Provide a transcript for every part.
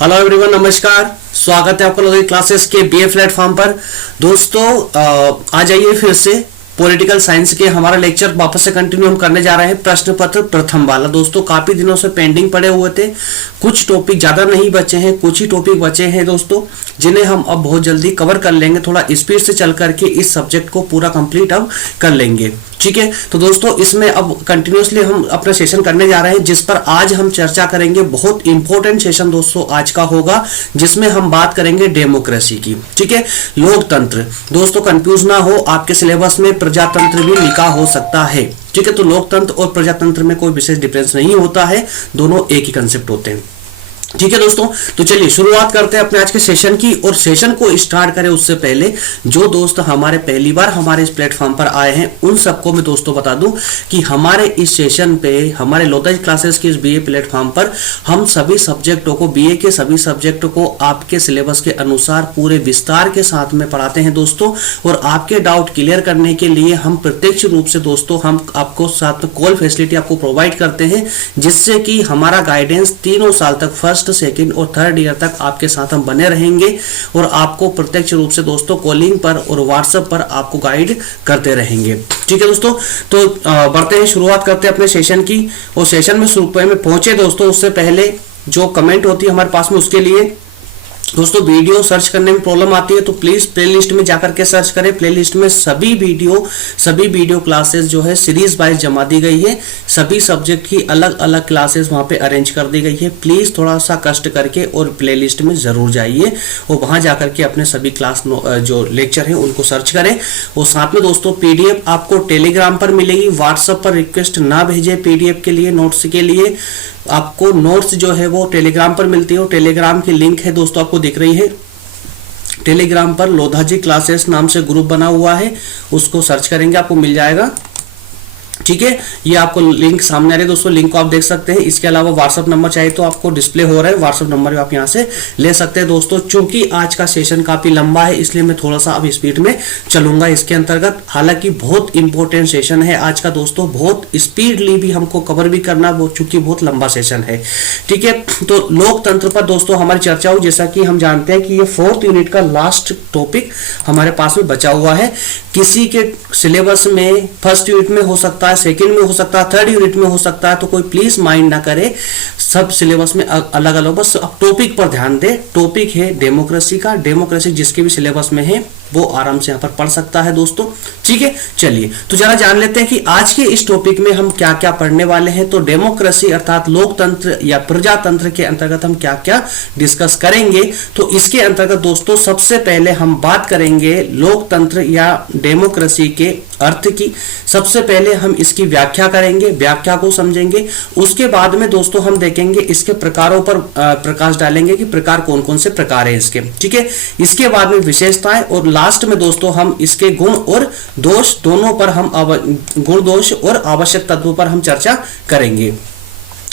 Hello everyone, नमस्कार। स्वागत है आपका लोधी क्लासेस के बीए प्लेटफॉर्म पर। दोस्तों आ जाइए फिर से पॉलिटिकल साइंस के हमारा लेक्चर वापस से कंटिन्यू हम करने जा रहे हैं। प्रश्न पत्र प्रथम वाला दोस्तों काफी दिनों से पेंडिंग पड़े हुए थे। कुछ टॉपिक ज्यादा नहीं बचे हैं, कुछ ही टॉपिक बचे हैं दोस्तों, जिन्हें हम अब बहुत जल्दी कवर कर लेंगे। थोड़ा स्पीड से चल करके इस सब्जेक्ट को पूरा कंप्लीट अब कर लेंगे, ठीक है। तो दोस्तों इसमें अब कंटिन्यूसली हम अपना सेशन करने जा रहे हैं, जिस पर आज हम चर्चा करेंगे। बहुत इंपॉर्टेंट सेशन दोस्तों आज का होगा, जिसमें हम बात करेंगे डेमोक्रेसी की, ठीक है। लोकतंत्र दोस्तों कंफ्यूज ना हो, आपके सिलेबस में प्रजातंत्र भी लिखा हो सकता है, ठीक है। तो लोकतंत्र और प्रजातंत्र में कोई विशेष डिफरेंस नहीं होता है, दोनों एक ही कंसेप्ट होते हैं, ठीक है दोस्तों। तो चलिए शुरुआत करते हैं अपने आज के सेशन की। और सेशन को स्टार्ट करें उससे पहले जो दोस्त हमारे पहली बार हमारे इस प्लेटफॉर्म पर आए हैं उन सबको मैं दोस्तों बता दूं कि हमारे इस सेशन पे, हमारे लोधी क्लासेस के इस बीए प्लेटफॉर्म पर हम सभी सब्जेक्टों को, बीए के सभी सब्जेक्ट को आपके सिलेबस के अनुसार पूरे विस्तार के साथ में पढ़ाते हैं दोस्तों। और आपके डाउट क्लियर करने के लिए हम प्रत्यक्ष रूप से दोस्तों हम आपको साथ में कॉल फैसिलिटी आपको प्रोवाइड करते हैं, जिससे कि हमारा गाइडेंस तीनों साल तक, फर्स्ट, सेकंड और थर्ड ईयर तक आपके साथ हम बने रहेंगे और आपको प्रत्यक्ष रूप से दोस्तों कॉलिंग पर और व्हाट्सएप पर आपको गाइड करते रहेंगे, ठीक है दोस्तों। तो बढ़ते हैं, शुरुआत करते हैं अपने सेशन की। और सेशन में शुरू में पहुंचे दोस्तों, उससे पहले जो कमेंट होती है हमारे पास में, उसके लिए दोस्तों वीडियो सर्च करने में प्रॉब्लम आती है तो प्लीज प्लेलिस्ट में जाकर के सर्च करें। प्लेलिस्ट में सभी वीडियो क्लासेस जो है सीरीज वाइज जमा दी गई है। सभी सब्जेक्ट की अलग अलग क्लासेस वहां पे अरेंज कर दी गई है। प्लीज थोड़ा सा कष्ट करके और प्लेलिस्ट में जरूर जाइए और वहां जाकर के अपने सभी क्लास जो लेक्चर है उनको सर्च करें। और साथ में दोस्तों पीडीएफ आपको टेलीग्राम पर मिलेगी। व्हाट्सएप पर रिक्वेस्ट ना भेजे पीडीएफ के लिए, नोट्स के लिए। आपको नोट्स जो है वो टेलीग्राम पर मिलती है। टेलीग्राम की लिंक है दोस्तों, आपको दिख रही है। टेलीग्राम पर लोधाजी क्लासेस नाम से ग्रुप बना हुआ है, उसको सर्च करेंगे आपको मिल जाएगा, ठीक है। ये आपको लिंक सामने आ रही है दोस्तों, लिंक को आप देख सकते हैं। इसके अलावा व्हाट्सएप नंबर चाहिए तो आपको डिस्प्ले हो रहा है, व्हाट्सएप नंबर भी आप यहां से ले सकते हैं दोस्तों। चूंकि आज का सेशन काफी लंबा है इसलिए मैं थोड़ा सा अब स्पीड में चलूंगा इसके अंतर्गत। हालांकि बहुत इंपॉर्टेंट सेशन है आज का दोस्तों, बहुत स्पीडली भी हमको कवर भी करना, चूंकि बहुत लंबा सेशन है, ठीक है। तो लोकतंत्र पर दोस्तों हमारी चर्चा हो, जैसा कि हम जानते हैं कि ये 4th यूनिट का लास्ट टॉपिक हमारे पास में बचा हुआ है। किसी के सिलेबस में 1st यूनिट में हो सकता है, सेकंड में हो सकता है, 3rd यूनिट में हो सकता है, तो कोई प्लीज माइंड ना करे। सब सिलेबस में अलग अलग, बस अब टॉपिक पर ध्यान दे। टॉपिक है डेमोक्रेसी का। डेमोक्रेसी जिसके भी सिलेबस में है वो आराम से यहाँ पर पढ़ सकता है दोस्तों, ठीक है। चलिए तो जरा जान लेते हैं कि आज के इस टॉपिक में हम क्या क्या पढ़ने वाले हैं। तो डेमोक्रेसी अर्थात लोकतंत्र या प्रजातंत्र के अंतर्गत हम क्या क्या डिस्कस करेंगे। तो इसके अंतर्गत दोस्तों सबसे पहले हम बात करेंगे लोकतंत्र या डेमोक्रेसी के अर्थ की। सबसे पहले हम इसकी व्याख्या करेंगे, व्याख्या को समझेंगे। उसके बाद में दोस्तों हम देखेंगे इसके प्रकारों पर प्रकाश डालेंगे कि प्रकार कौन कौन से प्रकार है इसके, ठीक है। इसके बाद में विशेषताएं और लास्ट में दोस्तों हम इसके गुण और दोष दोनों पर हम गुण दोष और आवश्यक तत्वों पर हम चर्चा करेंगे।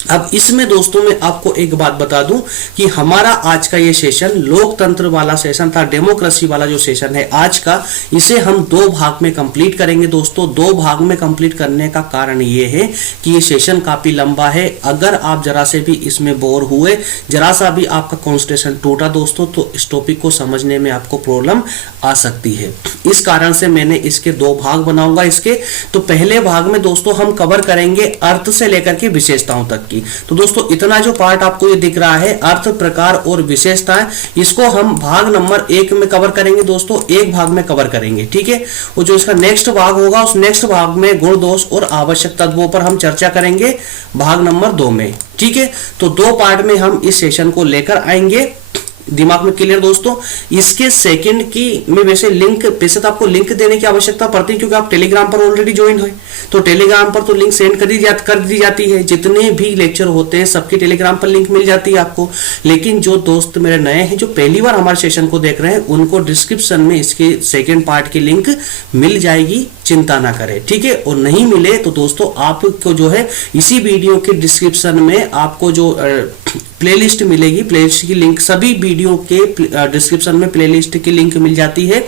अब इसमें दोस्तों मैं आपको एक बात बता दूं कि हमारा आज का ये सेशन लोकतंत्र वाला सेशन था, डेमोक्रेसी वाला जो सेशन है आज का, इसे हम 2 भाग में कंप्लीट करेंगे दोस्तों। 2 भाग में कंप्लीट करने का कारण ये है कि ये सेशन काफी लंबा है। अगर आप जरा से भी इसमें बोर हुए, जरा सा भी आपका कॉन्सेंट्रेशन टूटा दोस्तों, तो इस टॉपिक को समझने में आपको प्रॉब्लम आ सकती है। इस कारण से मैंने इसके 2 भाग बनाऊंगा इसके। तो पहले भाग में दोस्तों हम कवर करेंगे अर्थ से लेकर के विशेषताओं तक की। तो दोस्तों इतना जो पार्ट आपको ये दिख रहा है अर्थ, प्रकार और विशेषताएं, इसको हम भाग नंबर 1 में कवर करेंगे दोस्तों, एक भाग में कवर करेंगे, ठीक है। और जो इसका नेक्स्ट भाग होगा उस नेक्स्ट भाग में गुण दोष और आवश्यक तत्वों पर हम चर्चा करेंगे भाग नंबर 2 में, ठीक है। तो 2 पार्ट में हम इस सेशन को लेकर आएंगे। दिमाग में क्लियर दोस्तों। इसके सेकंड की में वैसे तो आपको लिंक देने की आवश्यकता पड़ती है, क्योंकि आप टेलीग्राम पर ऑलरेडी ज्वाइन है, तो टेलीग्राम पर तो लिंक सेंड कर दी जाती है। जितने भी लेक्चर होते हैं सबकी टेलीग्राम पर लिंक मिल जाती है आपको। लेकिन जो दोस्त मेरे नए हैं, जो पहली बार हमारे सेशन को देख रहे हैं, उनको डिस्क्रिप्शन में इसके सेकेंड पार्ट की लिंक मिल जाएगी, चिंता ना करें, ठीक है। और नहीं मिले तो दोस्तों आपको जो है इसी वीडियो के डिस्क्रिप्शन में आपको जो प्लेलिस्ट मिलेगी, प्लेलिस्ट की लिंक, सभी वीडियो के डिस्क्रिप्शन में प्लेलिस्ट की लिंक मिल जाती है।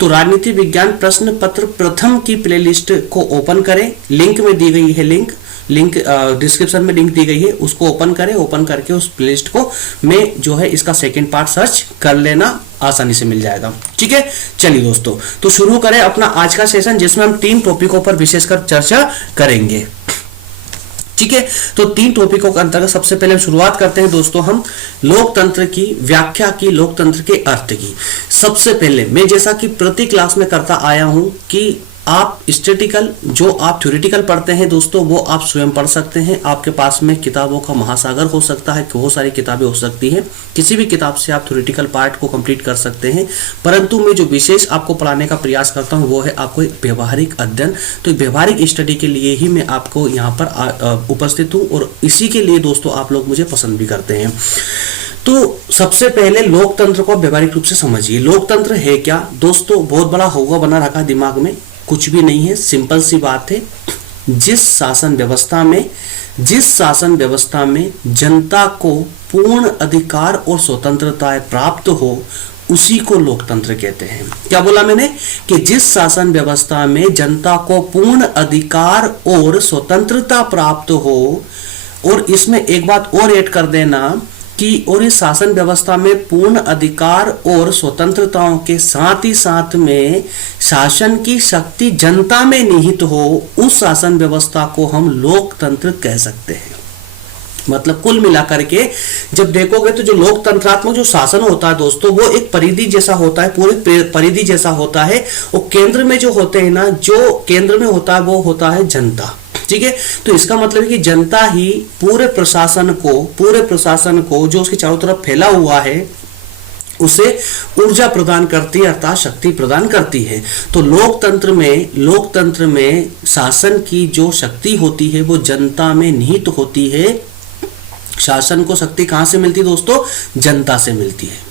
तो राजनीति विज्ञान प्रश्न पत्र प्रथम की प्लेलिस्ट को ओपन करें, लिंक में दी गई है लिंक, लिंक डिस्क्रिप्शन में लिंक दी गई है, उसको ओपन करें, ओपन करके उस प्लेलिस्ट को में जो है इसका सेकंड पार्ट सर्च कर लेना, आसानी से मिल जाएगा। ठीक है, चलिए दोस्तों, तो शुरू करें अपना आज का सेशन, जिसमें हम 3 टॉपिकों पर विशेषकर चर्चा करेंगे। ठीक है, तो 3 टॉपिकों के अंतर्गत सबसे पहले हम शुरुआत करते हैं दोस्तों, हम लोकतंत्र की व्याख्या की, लोकतंत्र के अर्थ की। सबसे पहले मैं जैसा कि प्रति क्लास में करता आया हूं कि आप स्टैटिकल जो आप थ्योरेटिकल पढ़ते हैं दोस्तों, वो आप स्वयं पढ़ सकते हैं। आपके पास में किताबों का महासागर हो सकता है, बहुत सारी किताबें हो सकती हैं, किसी भी किताब से आप थ्योरेटिकल पार्ट को कंप्लीट कर सकते हैं। परंतु मैं जो विशेष आपको पढ़ाने का प्रयास करता हूं वो है आपको एक व्यवहारिक अध्ययन, तो व्यवहारिक स्टडी के लिए ही मैं आपको यहाँ पर उपस्थित हूँ, और इसी के लिए दोस्तों आप लोग मुझे पसंद भी करते हैं। तो सबसे पहले लोकतंत्र को व्यवहारिक रूप से समझिए। लोकतंत्र है क्या दोस्तों? बहुत बड़ा होगा बना रखा दिमाग में, कुछ भी नहीं है, सिंपल सी बात है। जिस शासन व्यवस्था में जनता को पूर्ण अधिकार और स्वतंत्रता प्राप्त हो, उसी को लोकतंत्र कहते हैं। क्या बोला मैंने? कि जिस शासन व्यवस्था में जनता को पूर्ण अधिकार और स्वतंत्रता प्राप्त हो, और इसमें एक बात और ऐड कर देना कि और इस शासन व्यवस्था में पूर्ण अधिकार और स्वतंत्रताओं के साथ ही साथ में शासन की शक्ति जनता में निहित हो, उस शासन व्यवस्था को हम लोकतंत्र कह सकते हैं। मतलब कुल मिलाकर के जब देखोगे तो जो लोकतंत्रात्मक जो शासन होता है दोस्तों, वो एक परिधि जैसा होता है, पूरे परिधि जैसा होता है, और केंद्र में जो होते हैं ना, जो केंद्र में होता है वो होता है जनता। ठीक है, तो इसका मतलब है कि जनता ही पूरे प्रशासन को जो उसके चारों तरफ फैला हुआ है उसे ऊर्जा प्रदान करती है, अर्थात शक्ति प्रदान करती है। तो लोकतंत्र में शासन की जो शक्ति होती है वो जनता में निहित होती है। शासन को शक्ति कहां से मिलती है दोस्तों? जनता से मिलती है।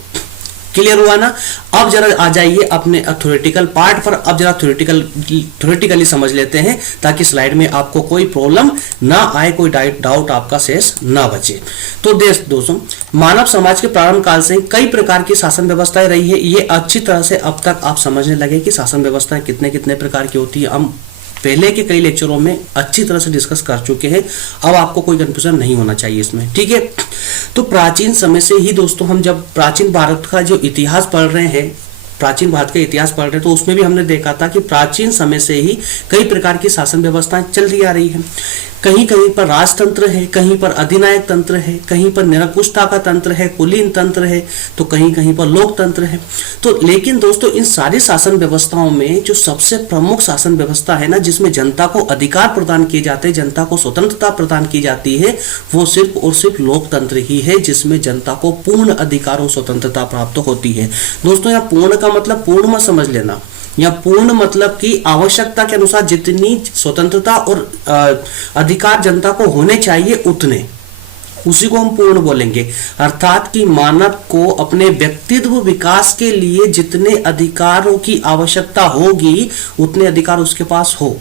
क्लियर हुआ ना? अब जरा आ जाइए अपने थ्योरेटिकल पार्ट पर। अब जरा थ्योरेटिकली समझ लेते हैं, ताकि स्लाइड में आपको कोई प्रॉब्लम ना आए, कोई डाउट आपका शेष ना बचे। तो दोस्तों, मानव समाज के प्रारंभ काल से कई प्रकार की शासन व्यवस्थाएं रही है। ये अच्छी तरह से अब तक आप समझने लगे कि शासन व्यवस्थाएं कितने प्रकार की होती है। हम पहले के कई लेक्चरों में अच्छी तरह से डिस्कस कर चुके हैं, अब आपको कोई कंफ्यूजन नहीं होना चाहिए इसमें। ठीक है, तो प्राचीन समय से ही दोस्तों, हम जब प्राचीन भारत का जो इतिहास पढ़ रहे हैं, प्राचीन भारत का इतिहास पढ़ रहे हैं, तो उसमें भी हमने देखा था कि प्राचीन समय से ही कई प्रकार की शासन व्यवस्थाएं चलती आ रही है। कहीं कहीं पर राजतंत्र है, कहीं पर अधिनायक तंत्र है, कहीं पर निरंकुशता का तंत्र है, कुलीन तंत्र है, तो कहीं कहीं पर लोकतंत्र है। तो लेकिन दोस्तों, इन सारी शासन व्यवस्थाओं में जो सबसे प्रमुख शासन व्यवस्था है ना, जिसमें जनता को अधिकार प्रदान किए जाते हैं, जनता को स्वतंत्रता प्रदान की जाती है, वो सिर्फ और सिर्फ लोकतंत्र ही है, जिसमें जनता को पूर्ण अधिकार और स्वतंत्रता प्राप्त होती है। दोस्तों, यहाँ पूर्ण का मतलब पूर्ण मत समझ लेना, या पूर्ण मतलब कि आवश्यकता के अनुसार जितनी स्वतंत्रता और अधिकार जनता को होने चाहिए उतने, उसी को हम पूर्ण बोलेंगे। अर्थात कि मानव को अपने व्यक्तित्व विकास के लिए जितने अधिकारों की आवश्यकता होगी उतने अधिकार उसके पास हो।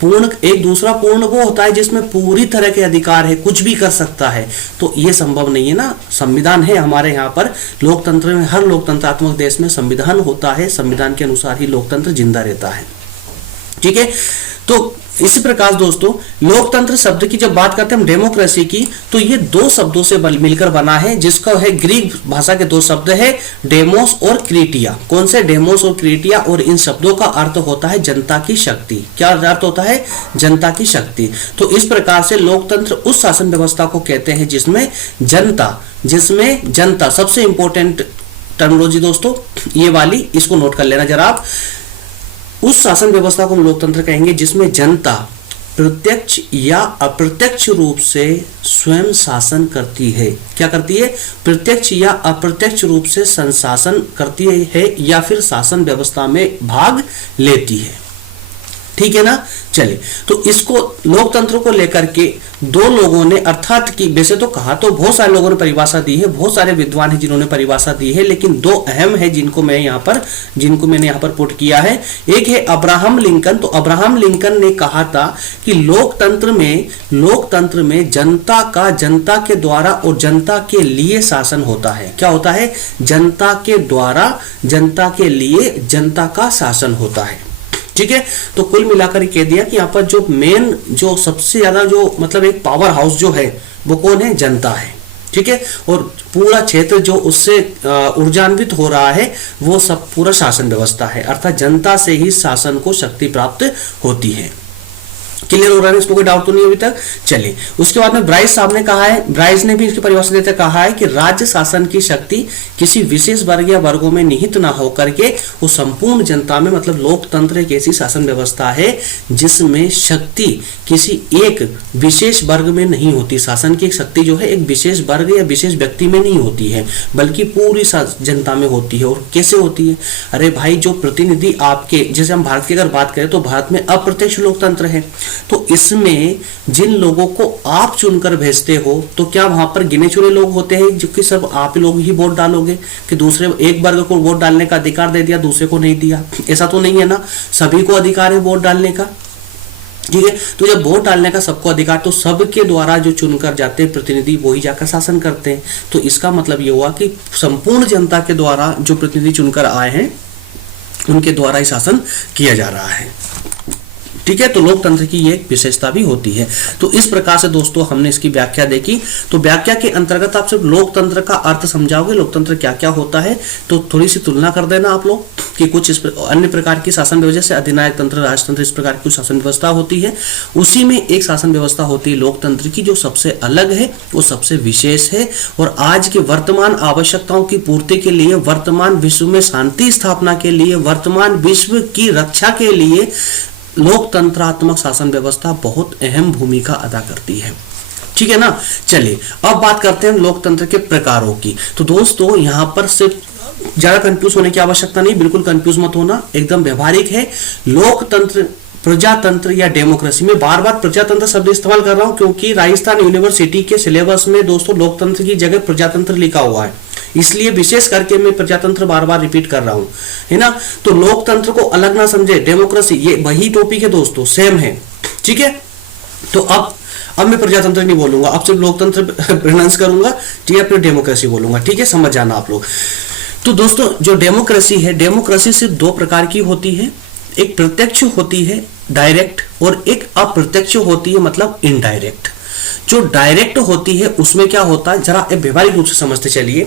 पूर्ण, एक दूसरा पूर्ण वो होता है जिसमें पूरी तरह के अधिकार है, कुछ भी कर सकता है, तो ये संभव नहीं है ना। संविधान है हमारे यहाँ पर, लोकतंत्र में, हर लोकतंत्रात्मक देश में संविधान होता है, संविधान के अनुसार ही लोकतंत्र जिंदा रहता है। ठीक है, तो इसी प्रकार दोस्तों, लोकतंत्र शब्द की जब बात करते हैं हम डेमोक्रेसी की, तो ये 2 शब्दों से मिलकर बना है, जिसका है ग्रीक भाषा के 2 शब्द है, डेमोस और क्रीटिया। कौन से? डेमोस और क्रीटिया। और इन शब्दों का अर्थ होता है जनता की शक्ति। क्या अर्थ होता है? जनता की शक्ति। तो इस प्रकार से लोकतंत्र उस शासन व्यवस्था को कहते हैं जिसमें जनता सबसे इंपॉर्टेंट टर्मिनोलॉजी दोस्तों ये वाली, इसको नोट कर लेना जरा आप। उस शासन व्यवस्था को हम लोकतंत्र कहेंगे जिसमें जनता प्रत्यक्ष या अप्रत्यक्ष रूप से स्वयं शासन करती है। क्या करती है? प्रत्यक्ष या अप्रत्यक्ष रूप से संशासन करती है, या फिर शासन व्यवस्था में भाग लेती है। ठीक है ना? चलिए, तो इसको लोकतंत्र को लेकर के 2 लोगों ने, अर्थात कि वैसे तो कहा तो बहुत सारे लोगों ने परिभाषा दी है, बहुत सारे विद्वान हैं जिन्होंने परिभाषा दी है, लेकिन 2 अहम है जिनको मैंने यहाँ पर पुट किया है। एक है अब्राहम लिंकन। तो अब्राहम लिंकन ने कहा था कि लोकतंत्र में जनता के द्वारा और जनता के लिए शासन होता है। क्या होता है? जनता के द्वारा, जनता के लिए, जनता का शासन होता है। ठीक है। तो कुल मिलाकर कह दिया कि यहाँ पर जो मेन, जो सबसे ज्यादा जो मतलब एक पावर हाउस जो है वो कौन है, जनता है। ठीक है। और पूरा क्षेत्र जो उससे ऊर्जान्वित हो रहा है वो सब पूरा शासन व्यवस्था है, अर्थात जनता से ही शासन को शक्ति प्राप्त होती है। क्लियर हो रहा है, इसमें कोई डाउट तो नहीं अभी तक। चलिए उसके बाद में ब्राइस साहब ने कहा है, ब्राइस ने भी इसकी परिभाषा देते कहा है कि राज्य शासन की शक्ति किसी विशेष वर्ग या वर्गों में निहित ना होकर के वो संपूर्ण जनता में, मतलब लोकतंत्र एक ऐसी शासन व्यवस्था है जिसमें शक्ति किसी एक विशेष वर्ग में नहीं होती। शासन की शक्ति जो है एक विशेष वर्ग या विशेष व्यक्ति में नहीं होती है, बल्कि पूरी जनता में होती है। और कैसे होती है? अरे भाई, जो प्रतिनिधि आपके, जैसे हम भारत की अगर बात करें तो भारत में अप्रत्यक्ष लोकतंत्र है, तो इसमें जिन लोगों को आप चुनकर भेजते हो तो क्या वहां पर गिने चुने लोग होते हैं जो कि सब आप लोग ही वोट डालोगे, कि दूसरे एक वर्ग को वोट डालने का अधिकार दे दिया, दूसरे को नहीं दिया? ऐसा तो नहीं है ना, सभी को अधिकार है वोट डालने का। ठीक है। तो जब वोट डालने का सबको अधिकार, तो सबके द्वारा जो चुनकर जाते हैं प्रतिनिधि वही जाकर शासन करते हैं। तो इसका मतलब ये हुआ कि संपूर्ण जनता के द्वारा जो प्रतिनिधि चुनकर आए हैं उनके द्वारा ही शासन किया जा रहा है। ठीक है। तो लोकतंत्र की ये एक विशेषता भी होती है। तो इस प्रकार से दोस्तों हमने इसकी व्याख्या देखी। तो व्याख्या के अंतर्गत आप सिर्फ लोकतंत्र का अर्थ समझाओगे, लोकतंत्र क्या क्या होता है, तो थोड़ी सी तुलना कर देना आप लोग कि कुछ इस अन्य प्रकार की शासन व्यवस्था, जैसे अधिनायक तंत्र, राजतंत्र, इस प्रकार की शासन व्यवस्था होती है। उसी में एक शासन व्यवस्था होती है लोकतंत्र की, जो सबसे अलग है, वो सबसे विशेष है और आज के वर्तमान आवश्यकताओं की पूर्ति के लिए, वर्तमान विश्व में शांति स्थापना के लिए, वर्तमान विश्व की रक्षा के लिए लोकतंत्रात्मक शासन व्यवस्था बहुत अहम भूमिका अदा करती है। ठीक है ना। चलिए अब बात करते हैं लोकतंत्र के प्रकारों की। तो दोस्तों यहां पर सिर्फ ज्यादा कंफ्यूज होने की आवश्यकता नहीं, बिल्कुल कंफ्यूज मत होना, एकदम व्यवहारिक है। लोकतंत्र, प्रजातंत्र या डेमोक्रेसी, में बार बार प्रजातंत्र शब्द इस्तेमाल कर रहा हूं क्योंकि राजस्थान यूनिवर्सिटी के सिलेबस में दोस्तों लोकतंत्र की जगह प्रजातंत्र लिखा हुआ है, इसलिए विशेष करके मैं प्रजातंत्र बार बार रिपीट कर रहा हूं, है ना। तो लोकतंत्र को अलग ना समझे, डेमोक्रेसी ये वही टॉपिक है दोस्तों, सेम है। ठीक है। तो अब मैं प्रजातंत्र नहीं बोलूंगा, अब सिर्फ लोकतंत्र प्रोनाउंस करूंगा, ठीक है, फिर डेमोक्रेसी बोलूंगा। ठीक है, समझ जाना आप लोग। तो दोस्तों जो डेमोक्रेसी है, डेमोक्रेसी सिर्फ दो प्रकार की होती है, एक प्रत्यक्ष होती है डायरेक्ट, और एक अप्रत्यक्ष होती है मतलब इनडायरेक्ट। जो डायरेक्ट होती है उसमें क्या होता है, जरा व्यवहारिक रूप से समझते चलिए।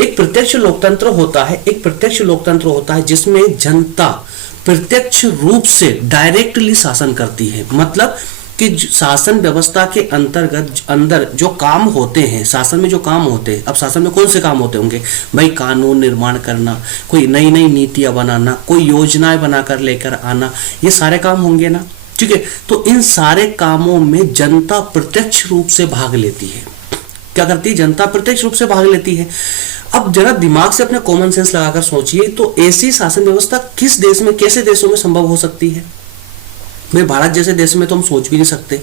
एक प्रत्यक्ष लोकतंत्र होता है, एक प्रत्यक्ष लोकतंत्र होता है जिसमें जनता प्रत्यक्ष रूप से डायरेक्टली शासन करती है, मतलब कि शासन व्यवस्था के अंदर जो काम होते हैं, शासन में जो काम होते हैं, अब शासन में कौन से काम होते होंगे भाई? कानून निर्माण करना, कोई नई नई नीतियां बनाना, कोई योजनाएं बनाकर लेकर आना, ये सारे काम होंगे ना। ठीक है। तो इन सारे कामों में जनता प्रत्यक्ष रूप से भाग लेती है। क्या करती है? जनता प्रत्यक्ष रूप से भाग लेती है। अब जरा दिमाग से अपने कॉमन सेंस लगाकर सोचिए, तो ऐसी शासन व्यवस्था किस देश में, कैसे देशों में संभव हो सकती है? भाई भारत जैसे देश में तो हम सोच भी नहीं सकते,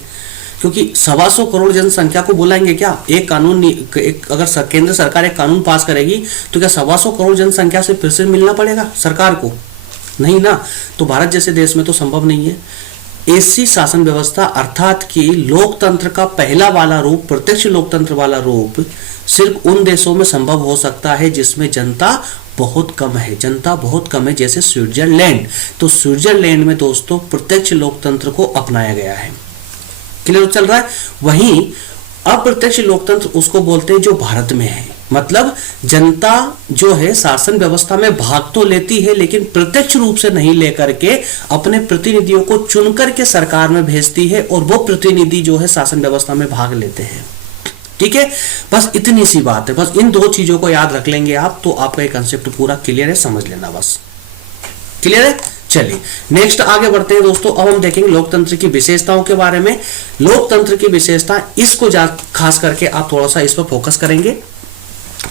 क्योंकि 125 करोड़ जनसंख्या को बुलाएंगे क्या? एक कानून, अगर केंद्र सरकार एक कानून पास करेगी तो क्या 125 करोड़ जनसंख्या से फिर से मिलना पड़ेगा सरकार को? नहीं ना। तो भारत जैसे देश में तो संभव नहीं है। ऐसी शासन व्यवस्था अर्थात कि लोकतंत्र का पहला वाला रूप, प्रत्यक्ष लोकतंत्र वाला रूप, सिर्फ उन देशों में संभव हो सकता है जिसमें जनता बहुत कम है, जनता बहुत कम है, जैसे स्विट्जरलैंड। तो स्विट्जरलैंड में दोस्तों प्रत्यक्ष लोकतंत्र को अपनाया गया है। क्लियर चल रहा है? वहीं अप्रत्यक्ष लोकतंत्र उसको बोलते हैं जो भारत में है, मतलब जनता जो है शासन व्यवस्था में भाग तो लेती है लेकिन प्रत्यक्ष रूप से नहीं लेकर के अपने प्रतिनिधियों को चुनकर के सरकार में भेजती है, और वो प्रतिनिधि जो है शासन व्यवस्था में भाग लेते हैं। ठीक है, बस इतनी सी बात है। बस इन दो चीजों को याद रख लेंगे आप, तो आपका ये कंसेप्ट पूरा क्लियर है, समझ लेना बस। क्लियर है? चलिए नेक्स्ट आगे बढ़ते हैं दोस्तों। अब हम देखेंगे लोकतंत्र की विशेषताओं के बारे में। लोकतंत्र की विशेषता, इसको खास करके आप थोड़ा सा इस पर फोकस करेंगे।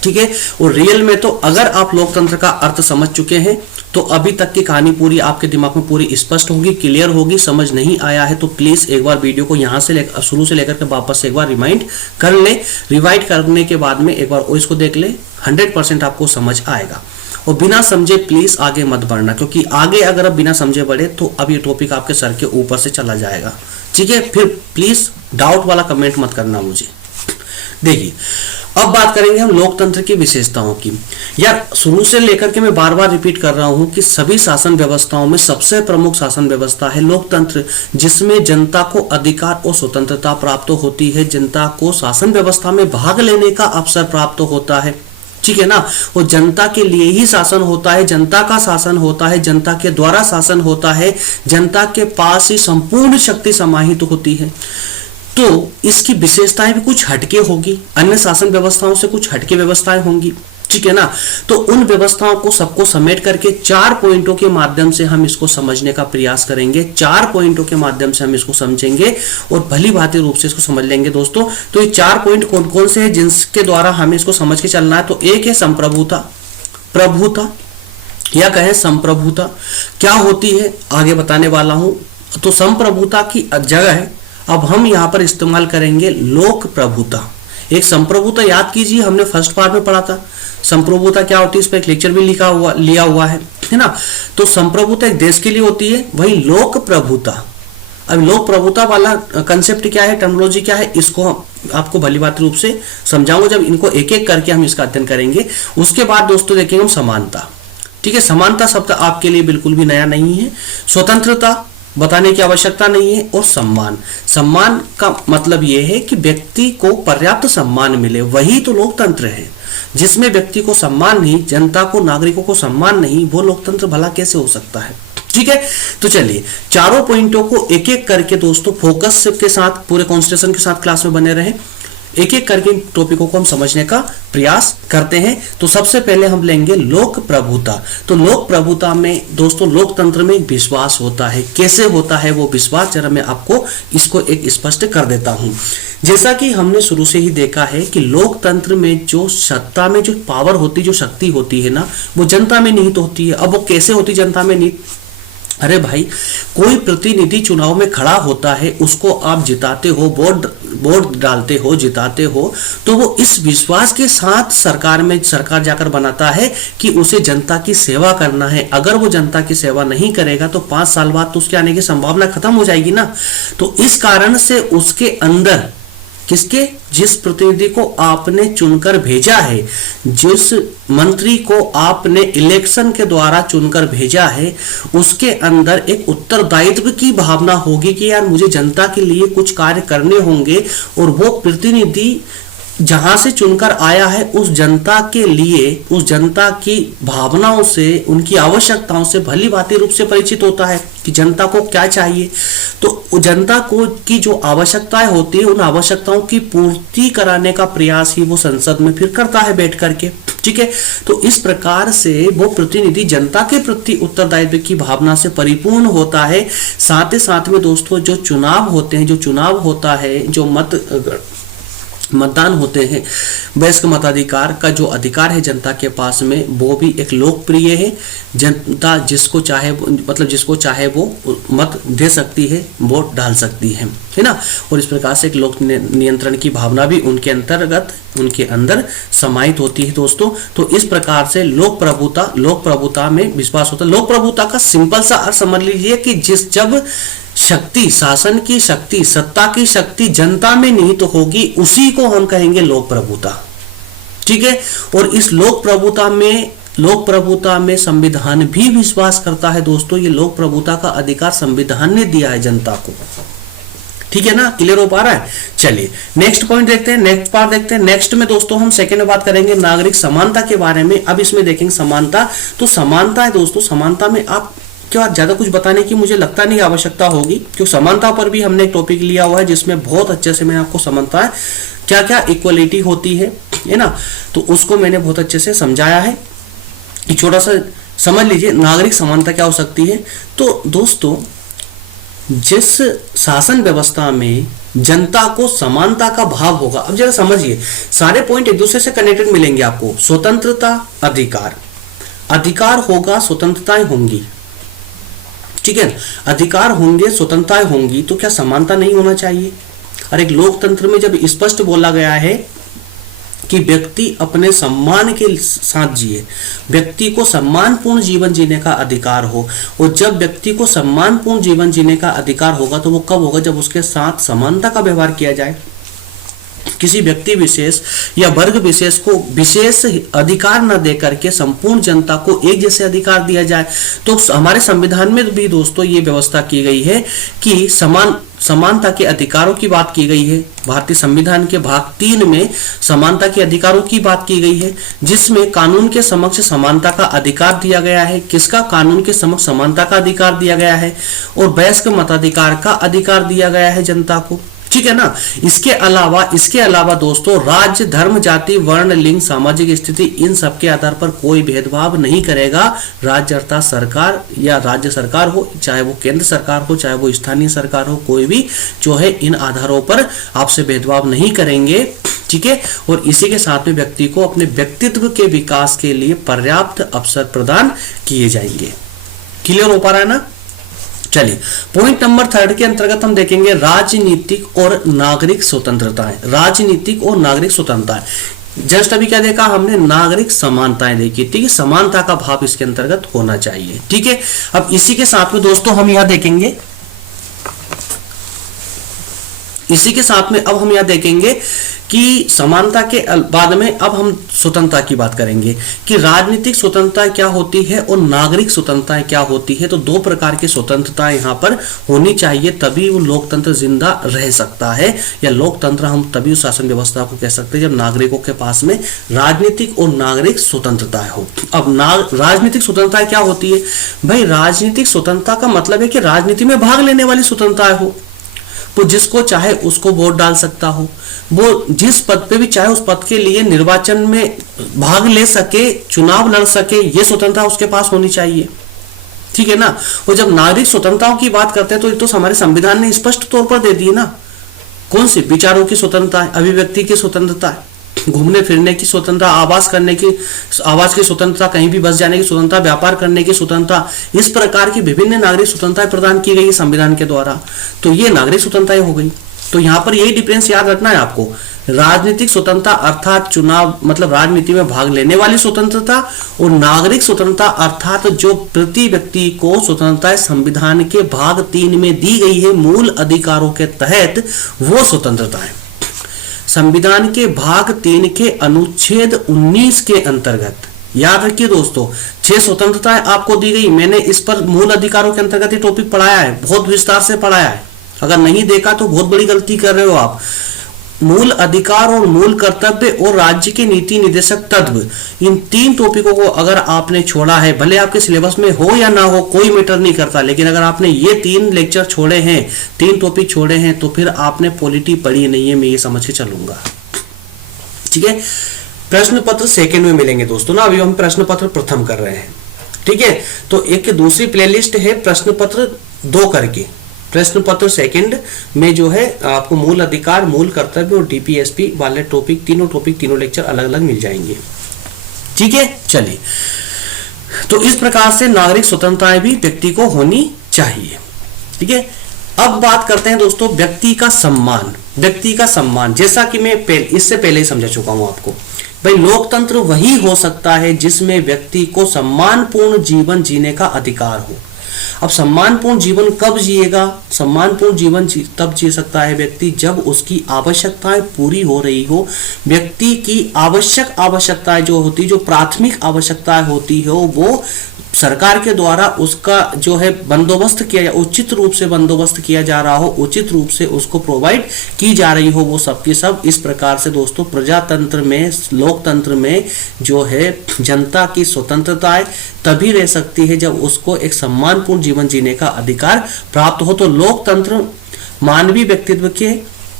ठीक है। और रियल में तो अगर आप लोकतंत्र का अर्थ समझ चुके हैं तो अभी तक की कहानी पूरी आपके दिमाग में पूरी स्पष्ट होगी, क्लियर होगी। समझ नहीं आया है तो प्लीज एक बार वीडियो को यहां से शुरू से लेकर के वापस से एक बार रिमाइंड कर ले। रिवाइड करने के बाद में एक बार इसको देख ले, 100% आपको समझ आएगा। और बिना समझे प्लीज आगे मत बढ़ना, क्योंकि आगे अगर आप बिना समझे बढ़े तो अब ये टॉपिक आपके सर के ऊपर से चला जाएगा। ठीक है, फिर प्लीज डाउट वाला कमेंट मत करना मुझे। देखिए अब बात करेंगे हम लोकतंत्र की विशेषताओं की। यार शुरू से लेकर के मैं बार बार रिपीट कर रहा हूं कि सभी शासन व्यवस्थाओं में सबसे प्रमुख शासन व्यवस्था है लोकतंत्र, जिसमें जनता को अधिकार और स्वतंत्रता प्राप्त होती है, जनता को शासन व्यवस्था में भाग लेने का अवसर प्राप्त होता है, ठीक है ना। वो जनता के लिए ही शासन होता है, जनता का शासन होता है, जनता के द्वारा शासन होता है, जनता के पास ही संपूर्ण शक्ति समाहित होती है। तो इसकी विशेषताएं भी कुछ हटके होगी, अन्य शासन व्यवस्थाओं से कुछ हटके व्यवस्थाएं होंगी, ठीक है ना। तो उन व्यवस्थाओं को सबको समेट करके 4 पॉइंटों के माध्यम से हम इसको समझने का प्रयास करेंगे, 4 पॉइंटों के माध्यम से हम इसको समझेंगे और भली भांति रूप से इसको समझ लेंगे दोस्तों। तो ये 4 पॉइंट कौन कौन से हैं जिनके द्वारा हमें इसको समझ के चलना है? तो एक है संप्रभुता, प्रभुता या कहें संप्रभुता क्या होती है आगे बताने वाला हूं। तो संप्रभुता की जगह है अब हम यहां पर इस्तेमाल करेंगे लोक प्रभुता। एक संप्रभुता याद कीजिए, हमने फर्स्ट पार्ट में पढ़ा था संप्रभुता क्या होती है, इस पर एक लेक्चर भी लिया हुआ है ना। तो संप्रभुता एक देश के लिए होती है, वही लोक प्रभुता। अब लोक प्रभुता वाला कंसेप्ट क्या है, टर्मिनोलॉजी क्या है, इसको आपको भली बात रूप से समझाऊंगा जब इनको एक एक करके हम इसका अध्ययन करेंगे। उसके बाद दोस्तों देखेंगे हम समानता, ठीक है। समानता शब्द आपके लिए बिल्कुल भी नया नहीं है, स्वतंत्रता बताने की आवश्यकता नहीं है, और सम्मान। सम्मान का मतलब यह है कि व्यक्ति को पर्याप्त सम्मान मिले, वही तो लोकतंत्र है। जिसमें व्यक्ति को सम्मान नहीं, जनता को, नागरिकों को सम्मान नहीं, वो लोकतंत्र भला कैसे हो सकता है, ठीक है। तो चलिए चारों पॉइंटों को एक एक करके दोस्तों फोकस के साथ, पूरे कॉन्सेंट्रेशन के साथ क्लास में बने रहे, एक एक करके टॉपिकों को हम समझने का प्रयास करते हैं। तो सबसे पहले हम लेंगे लोक प्रभुता। तो लोक प्रभुता में दोस्तों लोकतंत्र में एक विश्वास होता है। कैसे होता है वो विश्वास, जरा मैं आपको इसको एक स्पष्ट कर देता हूं। जैसा कि हमने शुरू से ही देखा है कि लोकतंत्र में जो सत्ता में जो पावर होती, जो शक्ति होती है ना, वो जनता में निहित होती है। अब वो कैसे होती जनता में निहित? अरे भाई, कोई प्रतिनिधि चुनाव में खड़ा होता है, उसको आप जिताते हो, वोट डालते हो, जिताते हो, तो वो इस विश्वास के साथ सरकार जाकर बनाता है कि उसे जनता की सेवा करना है। अगर वो जनता की सेवा नहीं करेगा तो 5 साल बाद तो उसके आने की संभावना खत्म हो जाएगी ना। तो इस कारण से उसके अंदर जिस प्रतिनिधि को आपने चुनकर भेजा है, जिस मंत्री को आपने इलेक्शन के द्वारा चुनकर भेजा है, उसके अंदर एक उत्तरदायित्व की भावना होगी कि यार मुझे जनता के लिए कुछ कार्य करने होंगे, और वो प्रतिनिधि जहां से चुनकर आया है उस जनता के लिए, उस जनता की भावनाओं से, उनकी आवश्यकताओं से भली भांति रूप से परिचित होता है कि जनता को क्या चाहिए। तो जनता को की जो आवश्यकताएं होती है, उन आवश्यकताओं की पूर्ति कराने का प्रयास ही वो संसद में फिर करता है बैठ करके, ठीक है। तो इस प्रकार से वो प्रतिनिधि जनता के प्रति उत्तरदायित्व की भावना से परिपूर्ण होता है। साथ ही साथ में दोस्तों जो चुनाव होते हैं, जो चुनाव होता है, जो मतदान होते हैं, वयस्क मताधिकार का जो अधिकार है जनता के पास में, वो भी एक लोकप्रिय है। जनता जिसको चाहे वो मत दे सकती है, वोट डाल सकती है ना। और इस प्रकार से एक लोक नियंत्रण की भावना भी उनके अंदर समाहित होती है दोस्तों। तो इस प्रकार से लोक प्रभुता में विश्वास होता है। लोक प्रभुता का सिंपल सा अर्थ समझ लीजिए कि जब शक्ति, शासन की शक्ति, सत्ता की शक्ति जनता में निहित होगी, उसी को हम कहेंगे लोक प्रभुता, ठीक है। और इस लोक प्रभुता में संविधान भी विश्वास करता है दोस्तों। ये लोक प्रभुता का अधिकार संविधान ने दिया है जनता को, ठीक है ना। क्लियर हो पा रहा है? चलिए नेक्स्ट पॉइंट देखते हैं, नेक्स्ट पार्ट देखते हैं। नेक्स्ट में दोस्तों हम सेकंड में बात करेंगे नागरिक समानता के बारे में। अब इसमें देखेंगे समानता। तो समानता है दोस्तों, समानता में आप क्या ज्यादा कुछ बताने की मुझे लगता नहीं आवश्यकता होगी, क्योंकि समानता पर भी हमने एक टॉपिक लिया हुआ है जिसमें बहुत अच्छे से मैं आपको समानता है क्या क्या इक्वलिटी होती है ना, तो उसको मैंने बहुत अच्छे से समझाया है। एक छोटा सा समझ लीजिए नागरिक समानता क्या हो सकती है। तो दोस्तों जिस शासन व्यवस्था में जनता को समानता का भाव होगा, अब जरा समझिए सारे पॉइंट एक दूसरे से कनेक्टेड मिलेंगे आपको। स्वतंत्रता, अधिकार होगा, स्वतंत्रताएं होंगी, ठीक है। अधिकार होंगे, स्वतंत्रताएं होंगी, तो क्या समानता नहीं होना चाहिए? और एक लोकतंत्र में जब स्पष्ट बोला गया है कि व्यक्ति अपने सम्मान के साथ जिए, व्यक्ति को सम्मानपूर्ण जीवन जीने का अधिकार हो, और जब व्यक्ति को सम्मानपूर्ण जीवन जीने का अधिकार होगा तो वो कब होगा? जब उसके साथ समानता का व्यवहार किया जाए। किसी व्यक्ति विशेष या वर्ग विशेष को विशेष अधिकार न दे करके संपूर्ण जनता को एक जैसे अधिकार दिया जाए। तो हमारे संविधान में भी दोस्तों ये व्यवस्था की गई है कि समानता के अधिकारों की बात की गई है। भारतीय संविधान के भाग 3 में समानता के अधिकारों की बात की गई है, जिसमें कानून के समक्ष समानता का अधिकार दिया गया है। किसका? कानून के समक्ष समानता का अधिकार दिया गया है और वयस्क मताधिकार का अधिकार दिया गया है जनता को, ठीक है ना। इसके अलावा दोस्तों राज्य, धर्म, जाति, वर्ण, लिंग, सामाजिक स्थिति इन सब के आधार पर कोई भेदभाव नहीं करेगा। राज्य अर्थात सरकार या राज्य सरकार हो, चाहे वो केंद्र सरकार हो, चाहे वो स्थानीय सरकार हो, कोई भी जो है इन आधारों पर आपसे भेदभाव नहीं करेंगे, ठीक है। और इसी के साथ में व्यक्ति को अपने व्यक्तित्व के विकास के लिए पर्याप्त अवसर प्रदान किए जाएंगे। क्लियर हो पा रहा है ना? चलिए पॉइंट नंबर 3 के अंतर्गत हम देखेंगे राजनीतिक और नागरिक स्वतंत्रताएं। राजनीतिक और नागरिक स्वतंत्रताएं, जस्ट अभी क्या देखा हमने? नागरिक समानताएं देखी, ठीक है। समानता का भाव इसके अंतर्गत होना चाहिए, ठीक है। अब इसी के साथ में दोस्तों हम यहां देखेंगे कि समानता के बाद में अब हम स्वतंत्रता की बात करेंगे कि राजनीतिक स्वतंत्रता क्या होती है और नागरिक स्वतंत्रता क्या होती है। तो दो प्रकार की स्वतंत्रता यहाँ पर होनी चाहिए, तभी वो लोकतंत्र जिंदा रह सकता है, या लोकतंत्र हम तभी उस शासन व्यवस्था को कह सकते हैं जब नागरिकों के पास में राजनीतिक और नागरिक स्वतंत्रता हो। अब राजनीतिक स्वतंत्रता क्या होती है भाई? राजनीतिक स्वतंत्रता का मतलब है कि राजनीति में भाग लेने वाली स्वतंत्रता हो, तो जिसको चाहे उसको वोट डाल सकता हो, वो जिस पद पे भी चाहे उस पद के लिए निर्वाचन में भाग ले सके, चुनाव लड़ सके, ये स्वतंत्रता उसके पास होनी चाहिए, ठीक है ना। और जब नागरिक स्वतंत्रताओं की बात करते हैं तो ये तो हमारे संविधान ने स्पष्ट तौर पर दे दी है ना। कौन सी? विचारों की स्वतंत्रता है, अभिव्यक्ति की स्वतंत्रता है, घूमने फिरने की स्वतंत्रता, आवाज की स्वतंत्रता, कहीं भी बस जाने की स्वतंत्रता, व्यापार करने की स्वतंत्रता, इस प्रकार की विभिन्न नागरिक स्वतंत्रताएं प्रदान की गई है संविधान के द्वारा। तो ये नागरिक स्वतंत्रताएं हो गई। तो यहाँ पर यही डिफरेंस याद रखना है आपको। राजनीतिक स्वतंत्रता अर्थात चुनाव मतलब राजनीति में भाग लेने वाली स्वतंत्रता, और नागरिक स्वतंत्रता अर्थात जो प्रति व्यक्ति को स्वतंत्रता संविधान के भाग 3 में दी गई है मूल अधिकारों के तहत, वो स्वतंत्रता है। संविधान के भाग 3 के अनुच्छेद 19 के अंतर्गत याद रखिए दोस्तों, 6 स्वतंत्रताएं आपको दी गई। मैंने इस पर मूल अधिकारों के अंतर्गत ये टॉपिक पढ़ाया है, बहुत विस्तार से पढ़ाया है। अगर नहीं देखा तो बहुत बड़ी गलती कर रहे हो आप। मूल अधिकार और मूल कर्तव्य और राज्य के नीति निर्देशक तत्व, इन 3 टॉपिकों को अगर आपने छोड़ा है, भले आपके सिलेबस में हो या ना हो कोई मैटर नहीं करता, लेकिन अगर आपने ये 3 लेक्चर छोड़े हैं, 3 टॉपिक छोड़े हैं, तो फिर आपने पॉलिटी पढ़ी नहीं है, मैं ये समझ के चलूंगा, ठीक है। प्रश्न पत्र सेकंड में मिलेंगे दोस्तों ना, अभी हम प्रश्न पत्र प्रथम कर रहे हैं, ठीक है। तो एक दूसरी प्लेलिस्ट है प्रश्न पत्र 2 करके, प्रश्न पत्र सेकंड में जो है आपको मूल अधिकार, मूल कर्तव्य और डीपीएसपी वाले टॉपिक, तीनों लेक्चर अलग अलग मिल जाएंगे, ठीक है। चलिए, तो इस प्रकार से नागरिक स्वतंत्रताएं भी व्यक्ति को होनी चाहिए, ठीक है। अब बात करते हैं दोस्तों व्यक्ति का सम्मान। व्यक्ति का सम्मान, जैसा कि मैं इससे पहले ही समझा चुका हूं आपको, भाई लोकतंत्र वही हो सकता है जिसमें व्यक्ति को सम्मानपूर्ण जीवन जीने का अधिकार हो। अब सम्मानपूर्ण जीवन कब जिएगा? सम्मानपूर्ण जीवन तब जी सकता है व्यक्ति जब उसकी आवश्यकताएं पूरी हो रही हो। व्यक्ति की आवश्यकताएं जो होती, जो प्राथमिक आवश्यकताएं होती हो, वो सरकार के द्वारा उसका जो है बंदोबस्त किया, उचित रूप से बंदोबस्त किया जा रहा हो, उचित रूप से उसको प्रोवाइड की जा रही हो, वो सबकी सब। इस प्रकार से दोस्तों प्रजातंत्र में, लोकतंत्र में जो है जनता की स्वतंत्रताएं तभी रह सकती है जब उसको एक सम्मानपूर्ण जीवन जीने का अधिकार प्राप्त हो। तो लोकतंत्र मानवीय व्यक्तित्व के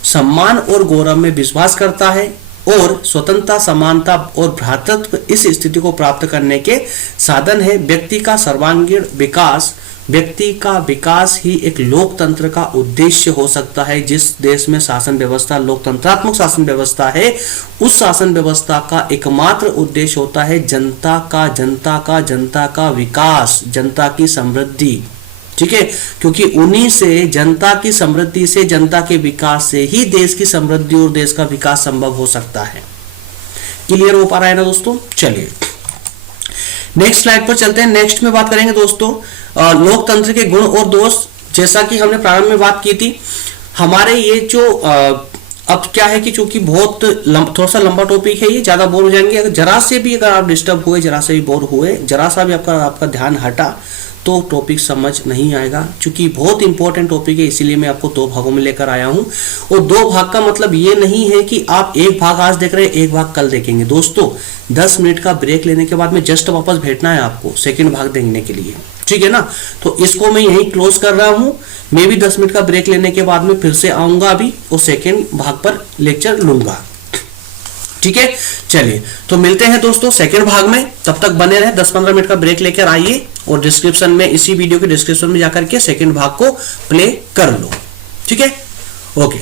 सम्मान और गौरव में विश्वास करता है और स्वतंत्रता, समानता और भ्रातृत्व इस स्थिति को प्राप्त करने के साधन है। व्यक्ति का सर्वांगीण विकास, व्यक्ति का विकास ही एक लोकतंत्र का उद्देश्य हो सकता है। जिस देश में शासन व्यवस्था लोकतंत्रात्मक शासन व्यवस्था है, उस शासन व्यवस्था का एकमात्र उद्देश्य होता है जनता का विकास, जनता की समृद्धि, ठीक है। क्योंकि उन्हीं से, जनता की समृद्धि से, जनता के विकास से ही देश की समृद्धि और देश का विकास संभव हो सकता है। क्लियर हो पा रहा है ना दोस्तों? चलिए नेक्स्ट स्लाइड पर चलते हैं। नेक्स्ट में बात करेंगे दोस्तों लोकतंत्र के गुण और दोष। जैसा कि हमने प्रारंभ में बात की थी, हमारे ये जो अब क्या है कि चूंकि बहुत थोड़ा सा लंबा टॉपिक है, ये ज्यादा बोर हो जाएंगे। अगर जरा से भी अगर आप डिस्टर्ब हुए, जरा से भी बोर हुए, जरा सा भी आपका ध्यान हटा तो टॉपिक समझ नहीं आएगा। क्योंकि बहुत इंपॉर्टेंट टॉपिक है, इसीलिए मैं आपको 2 भागों में लेकर आया हूं। और 2 भाग का मतलब ये नहीं है कि आप एक भाग आज देख रहे हैं, एक भाग कल देखेंगे। दोस्तों 10 मिनट का ब्रेक लेने के बाद में जस्ट वापस बैठना है आपको सेकंड भाग देखने के लिए, ठीक है ना। तो इसको मैं यहीं क्लोज कर रहा हूं। मैं भी 10 मिनट का ब्रेक लेने के बाद में फिर से आऊंगा अभी और सेकंड भाग पर लेक्चर लूंगा, ठीक है। चलिए तो मिलते हैं दोस्तों सेकंड भाग में, तब तक बने रहे। 10-15 मिनट का ब्रेक लेकर आइए और डिस्क्रिप्शन में, इसी वीडियो के डिस्क्रिप्शन में जाकर के सेकंड भाग को प्ले कर लो, ठीक है। ओके।